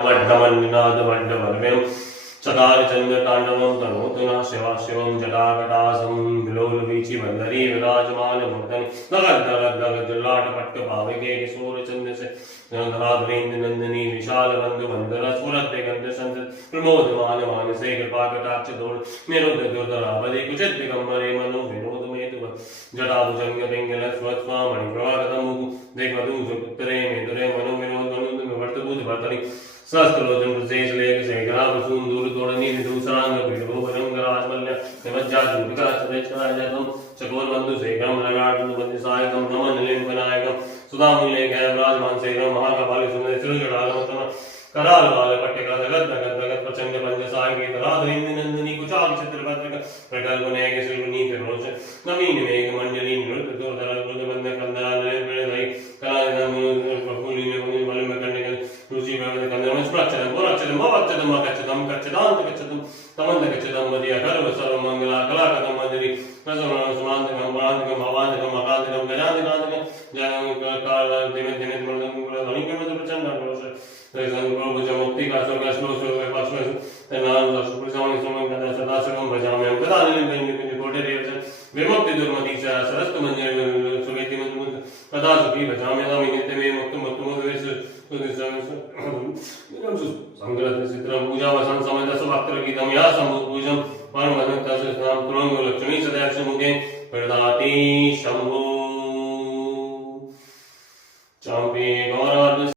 वड्डमन्निनादवड्डवर्व्यं चकारचन्द्रताण्डवं तनोतुना शिवा शिवं जटाकटासं विलोलवीचिवल्लरी विराजमानमूर्धनि दगद्दगद्दगद्दुल्लाटपट्टपावके किशोरचन्द्रसे धराधरेन्द्रनन्दिनी विशालबन्धुवन्दरस्फुरद्दिगन्तसंसत् प्रमोदमानमानसे कृपाकटाक्षदोळ निरुद्धदुर्धरावधि कुचिद्दिगम्बरे मनो विनोदमेतु जटाभुजङ्गपिङ्गलस्वत्स्वामणिप्रवागतमुः दिग्वधूषपुत्तरे मेतुरे मनो विनोदमनुवर्तभूतभर्तरि सहस्त्रलोचन प्रशेषलेख शेखरापसून्दूरतोडनी विदूषणाङ्गपीठभूपरङ्गराजमल्य निमज्जातुविकासरेक्षराजतं चकोरबन्धुशेखरं ललाटबन्धुसायकं नमनिलिम्बनायकं सुधामुल्लेखविराजमान शेखरं महाकपालिसुन्दरशिरोजटालमतम करालबालपट्टकदगद्दगद्दगद् प्रचण्ड पञ्चसायकेतराधरेन्द्रनन्दिनी कुचालचित्रपत्रक प्रकल्पनेक शिल्पनीतिरोच नवीनमेघमण्डली नृत्यदुर्धरबन्धकन्दरालयप्रणदयि कलानिधमुलिनिवलिमकण्डिक रुचिभवदकन्दरमस्प्रच्छदं पुरच्छदं भवच्छदं मकच्छदं कच्छदान्तकच्छदं तमन्तकच्छदं मदीय सर्वमङ्गला कलाकतं मदिरि रसमणसुमान्तकं वान्तकं भवान्तकं मकान्तकं गजान्तकान्तकं जनकालदिमिदिमिद्मृदं प्रचण्डरोष मुक्तिका स्वर्गश्लोक सदाशिवं भजाम्यहं कदानिकोटिरेवच विमुक्ति दुर्मति च सरस्तु मंजर सुवेति मुक्त कदा सुखी भजाम्यहं नित्यमे मुक्तमुत्तमोदवेश संग्रह चित्र पूजा वसन समय दस वक्त्र गीतम या संभूजम परम तस्य नाम तुरंग लक्ष्मी सदैव मुखे प्रदाति शंभो